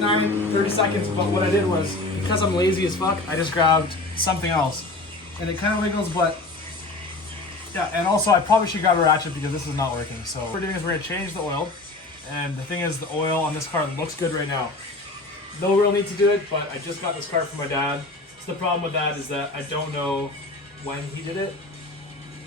30 seconds, but what I did was, because I'm lazy as fuck, I just grabbed something else. And it kind of wiggles, but yeah, and also I probably should grab a ratchet because this is not working. So what we're doing is we're gonna change the oil. And the thing is, the oil on this car looks good right now. No real need to do it, but I just got this car from my dad. So the problem with that is that I don't know when he did it.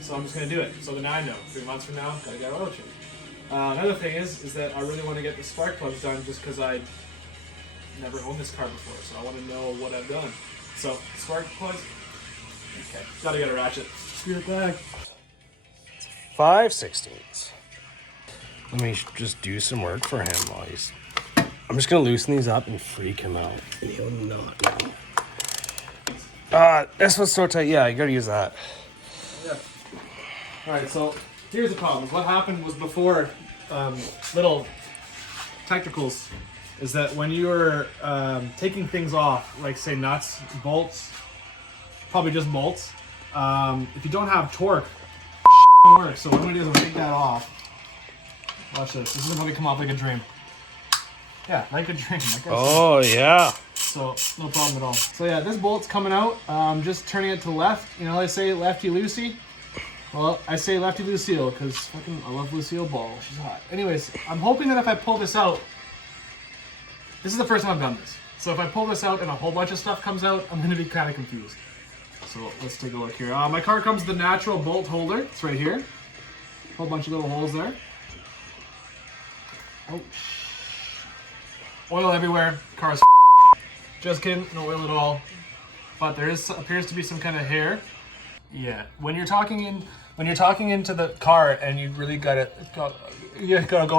So I'm just gonna do it. So then I know, 3 months from now, gotta get an oil change. Another thing is that I really want to get the spark plugs done just because I never owned this car before, so I want to know what I've done. So spark plugs, okay, gotta get a ratchet. Screw it back. 5/16. Let me just do some work for him while he's... I'm just gonna loosen these up and freak him out, and he'll not know. This one's so tight. Yeah, you gotta use that. Yeah. All right, so here's the problem. What happened was before, little technicals, is that when you're taking things off, like say nuts, bolts, probably just bolts, if you don't have torque, it work. So what I'm gonna do is I'm gonna take that off. Watch this. This is gonna come off like a dream. Yeah, like a dream. Like oh yeah. So no problem at all. So yeah, this bolt's coming out. Just turning it to the left. You know, I say lefty loosey. Well, I say lefty Lucille because fucking I love Lucille Ball. She's hot. Anyways, I'm hoping that if I pull this out, this is the first time I've done this. So if I pull this out and a whole bunch of stuff comes out, I'm gonna be kind of confused. So let's take a look here. My car comes with the natural bolt holder. It's right here. A whole bunch of little holes there. Oh. Oil everywhere. Car's just kidding. No oil at all. But there appears to be some kind of hair. Yeah. When you're talking into the car and you really gotta go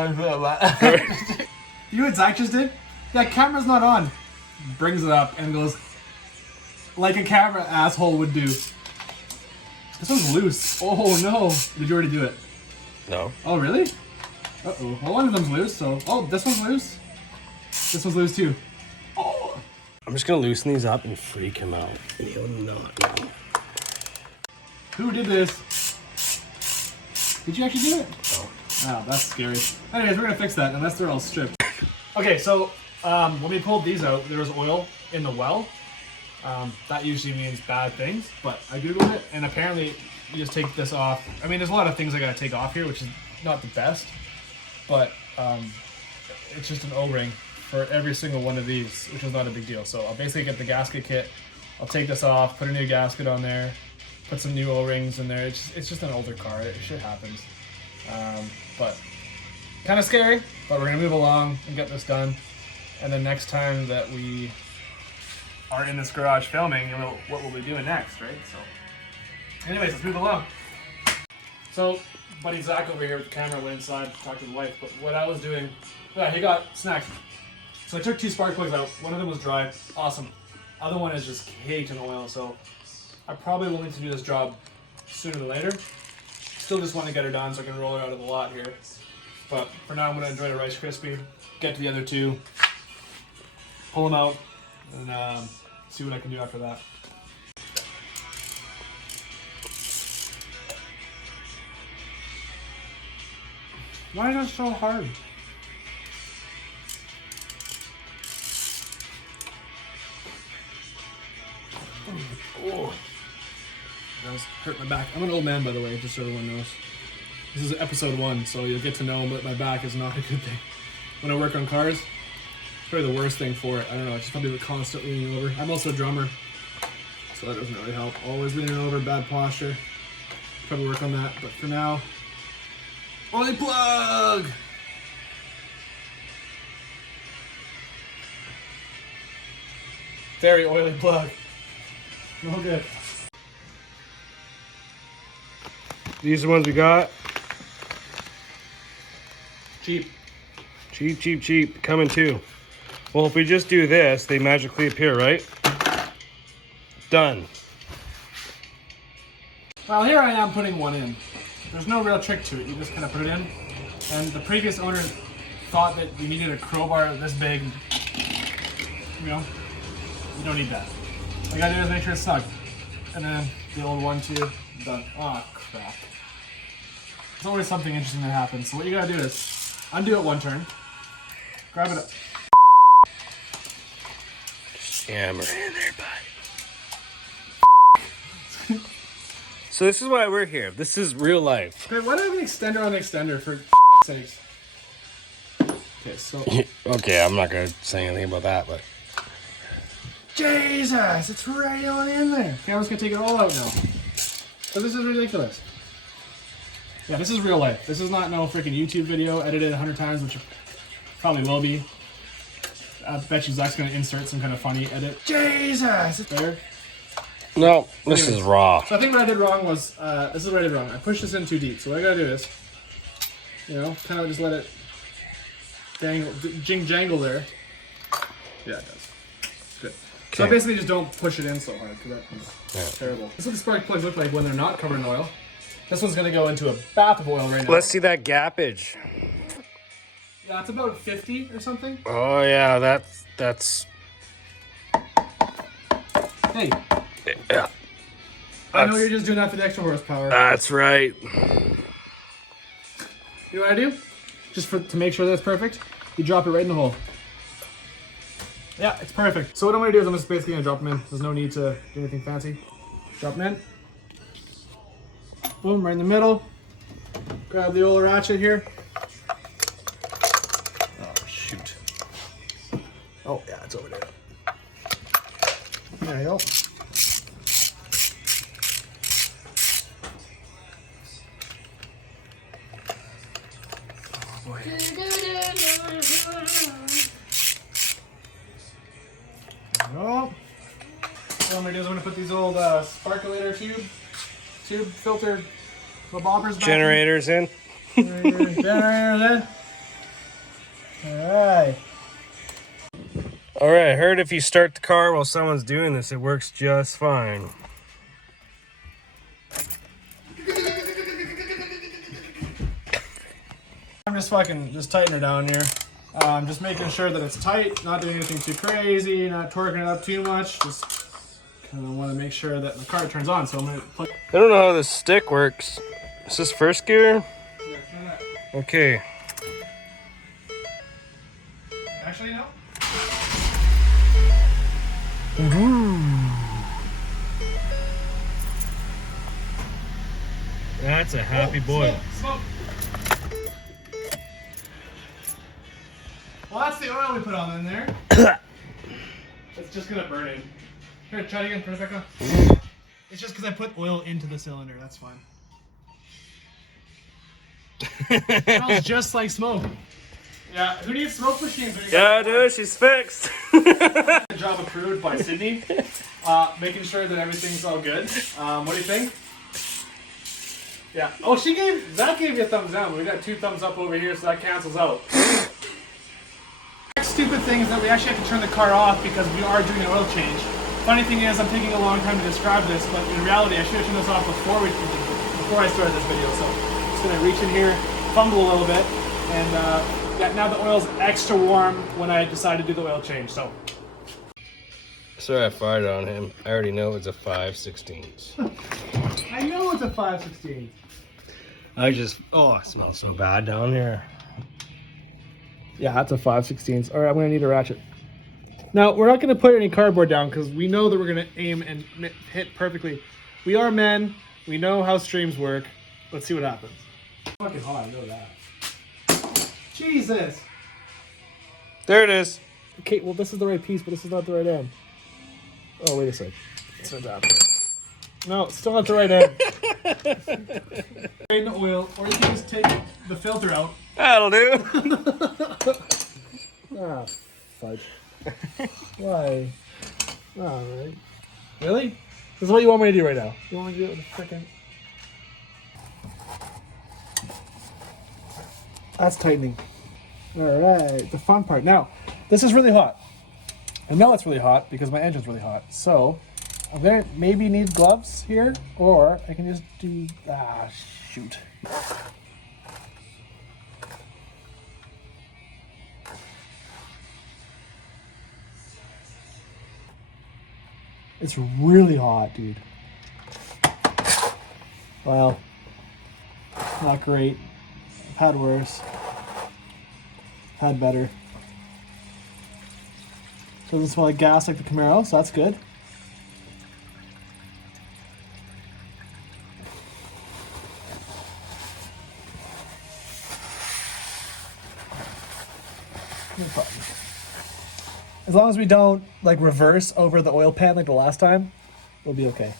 into the You know what Zach just did? That camera's not on. Brings it up and goes like a camera asshole would do. This one's loose. Oh no. Did you already do it? No. Oh really? Uh-oh. Well, one of them's loose, so... Oh, this one's loose? This one's loose too. Oh. I'm just gonna loosen these up and freak him out, and he'll not know. Who did this? Did you actually do it? No. Oh, that's scary. Anyways, we're gonna fix that, unless they're all stripped. Okay, so when we pulled these out, there was oil in the well. That usually means bad things, but I googled it, and apparently you just take this off. I mean, there's a lot of things I gotta take off here, which is not the best, but it's just an O-ring for every single one of these, which is not a big deal. So I'll basically get the gasket kit. I'll take this off, put a new gasket on there, put some new O-rings in there. It's just an older car. Shit happens. But kind of scary, but we're gonna move along and get this done. And then next time that we are in this garage filming, you know what we'll be doing next, right? So anyways, let's move along. So buddy Zach over here with the camera went inside to talk to the wife, but what I was doing, yeah, he got snacks. So I took 2 spark plugs out. One of them was dry, awesome. Other one is just caked in oil, so I probably will need to do this job sooner than later. Still just want to get her done so I can roll her out of the lot here. But for now, I'm going to enjoy the Rice Krispie, get to the other 2, pull them out, and see what I can do after that. Why is that so hard? Oh, that was hurt my back. I'm an old man, by the way, just so everyone knows. This is episode 1, so you'll get to know that my back is not a good thing. When I work on cars, it's probably the worst thing for it. I don't know, it's just probably constantly leaning over. I'm also a drummer, so that doesn't really help. Always leaning over, bad posture. Probably work on that, but for now, oil plug! Very oily plug. No good. These are the ones we got. Cheap. Cheap, cheap, cheap. Coming too. Well, if we just do this, they magically appear, right? Done. Well, here I am putting one in. There's no real trick to it. You just kind of put it in. And the previous owner thought that you needed a crowbar this big. You know, you don't need that. All you gotta do is make sure it's snug. And then the old one too, done. Oh crap. There's always something interesting that happens. So what you gotta do is undo it 1 turn, grab it up. Hammer in there, bud. So this is why we're here. This is real life. Okay, why do I have an extender on an extender for sakes? Okay, so Okay, I'm not gonna say anything about that, but Jesus, it's right on in there. Okay, I'm just gonna take it all out now. So this is ridiculous. Yeah, this is real life. This is not no freaking YouTube video edited 100 times, which probably will be. I bet you Zach's gonna insert some kind of funny edit. Jesus, it's there. no, this is raw. So I think what I did wrong was, this is what I did wrong. I pushed this in too deep. So what I gotta do is, kind of just let it jangle there. Yeah, it does. Good. So I Okay. basically just don't push it in so hard, because that's terrible. This is what the spark plugs look like when they're not covered in oil. This one's gonna go into a bath of oil right now. Let's see that gappage. Yeah, it's about 50 or something. Oh yeah, that's Hey, yeah. I know you're just doing that for the extra horsepower. That's right. You know what I do? Just to make sure that it's perfect, you drop it right in the hole. Yeah, it's perfect. So what I'm gonna do is I'm just basically gonna drop them in. There's no need to do anything fancy. Drop them in. Boom, right in the middle. Grab the old ratchet here. Oh, shoot. Oh, yeah, it's over there. There you go. Oh, boy. Oh. What I'm gonna do is I'm gonna put these old sparkulator tube filter bobbers back Generators in. in. Generators in. Alright. All right, I heard if you start the car while someone's doing this, it works just fine. I'm just tightening her down here. Just making sure that it's tight, not doing anything too crazy, not torquing it up too much. Just kind of want to make sure that the car turns on. So I'm gonna plug. I don't know how this stick works. Is this first gear? Yeah, turn that. Okay. Actually, no. That's a happy boy. Smoke. Well, that's the oil we put on in there. It's just gonna burn in. Here, try it again. Turn it back on. It's just because I put oil into the cylinder. That's fine. It smells just like smoke. Yeah, who needs smoke machines? Yeah, dude, she's fixed. Job approved by Sydney. Making sure that everything's all good. What do you think? Yeah. Oh, Zach gave you a thumbs down, but we got 2 thumbs up over here, so that cancels out. Next stupid thing is that we actually have to turn the car off because we are doing an oil change. Funny thing is, I'm taking a long time to describe this, but in reality, I should have turned this off before I started this video. So I'm just gonna reach in here, fumble a little bit, and yeah, now the oil's extra warm when I decide to do the oil change. So. Sorry I fired on him. I already know it's a 5/16. I know it's a 5/16. Oh, it smells so bad down here. Yeah, that's a 5/16. All right, I'm gonna need a ratchet. Now, we're not gonna put any cardboard down because we know that we're gonna aim and hit perfectly. We are men. We know how streams work. Let's see what happens. It's fucking hot, I know that. Jesus. There it is. Okay, well, this is the right piece, but this is not the right end. Oh, wait a sec. It's not that. No, it's still not the right end. Drain the oil, or you can just take the filter out. That'll do. Ah, fudge. Why? Alright. Really? This is what you want me to do right now. You want me to do it with a frickin'... That's tightening. Alright, the fun part. Now, this is really hot. I know it's really hot because my engine's really hot. So, I'm gonna maybe need gloves here, or I can just do... Ah, shoot. It's really hot, dude. Well, not great. I've had worse. Had better. So it doesn't smell like gas like the Camaro, so that's good. No problem. As long as we don't like reverse over the oil pan like the last time, we'll be okay.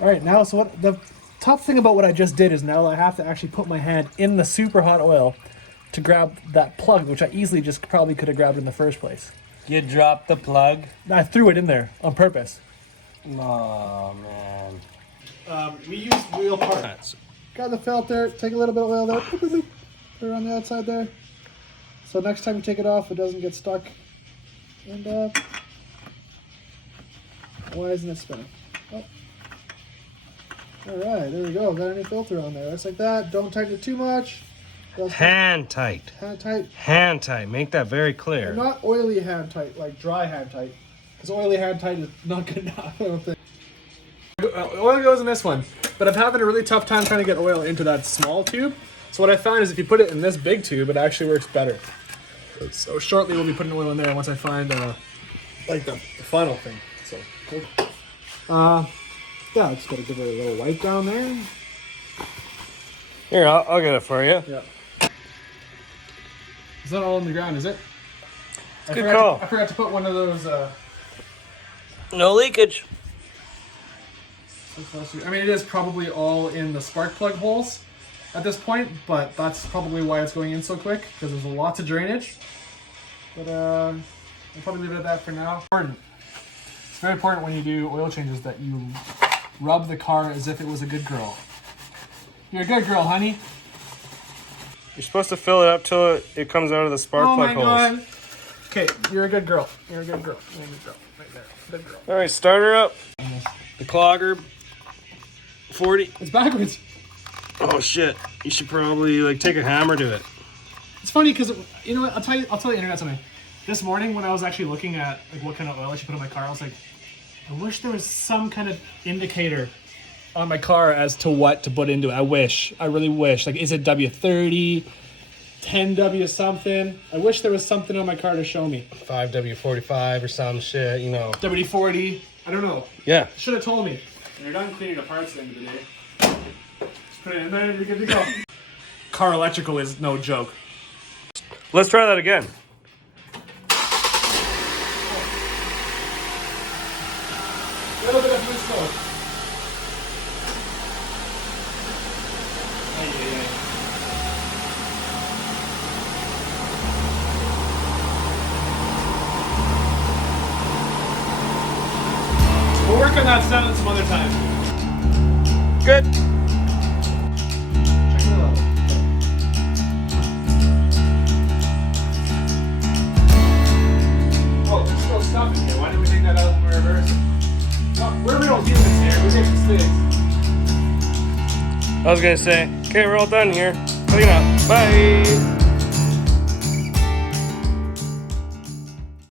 All right, now, so what the tough thing about what I just did is now I have to actually put my hand in the super hot oil to grab that plug, which I easily just probably could have grabbed in the first place. You dropped the plug? I threw it in there on purpose. Oh, man. We used wheel parts. Got the filter, take a little bit of oil there, boop, boop, boop. Put it on the outside there. So next time you take it off, it doesn't get stuck. And why isn't it spinning? Oh. All right, there we go. Got a new filter on there. Just like that. Don't tighten it too much. Hand tight. Hand tight. Hand tight. Make that very clear. And not oily hand tight, like dry hand tight. Because oily hand tight is not good enough, I don't think. Oil goes in this one, but I'm having a really tough time trying to get oil into that small tube. So what I found is if you put it in this big tube, it actually works better. So shortly we'll be putting oil in there once I find like the final thing. So yeah, just gotta give it a little wipe down there. Here, I'll get it for you. Yeah. Is that all on the ground? Is it? Good call. I forgot to put one of those. No leakage. I mean, it is probably all in the spark plug holes at this point, but that's probably why it's going in so quick, because there's lots of drainage. But I'll probably leave it at that for now. It's very important when you do oil changes that you rub the car as if it was a good girl. You're a good girl, honey. You're supposed to fill it up till it comes out of the spark plug holes. God. Okay, you're a good girl. You're a good girl. You're a good girl. Right there. Good girl. All right, start her up. The clogger. 40. It's backwards. Oh shit! You should probably like take a hammer to it. It's funny because you know what? I'll tell the internet something. This morning when I was actually looking at like what kind of oil I should put in my car, I was like, I wish there was some kind of indicator on my car as to what to put into it. I really wish. Like, is it W30, 10W something? I wish there was something on my car to show me. 5W45 or some shit, you know. WD-40. I don't know. Yeah. Should have told me. When you're done cleaning the parts at the end of the day, just put it in there and you're good to go. Car electrical is no joke. Let's try that again. A little bit of loose smoke. We'll work on that sound some other time. Good. Oh, there's still stuff in here. Why didn't we take that out when we reverse it? Oh, we're real humans here. We make mistakes. I was gonna say, okay, we're all done here. Clean up. Bye.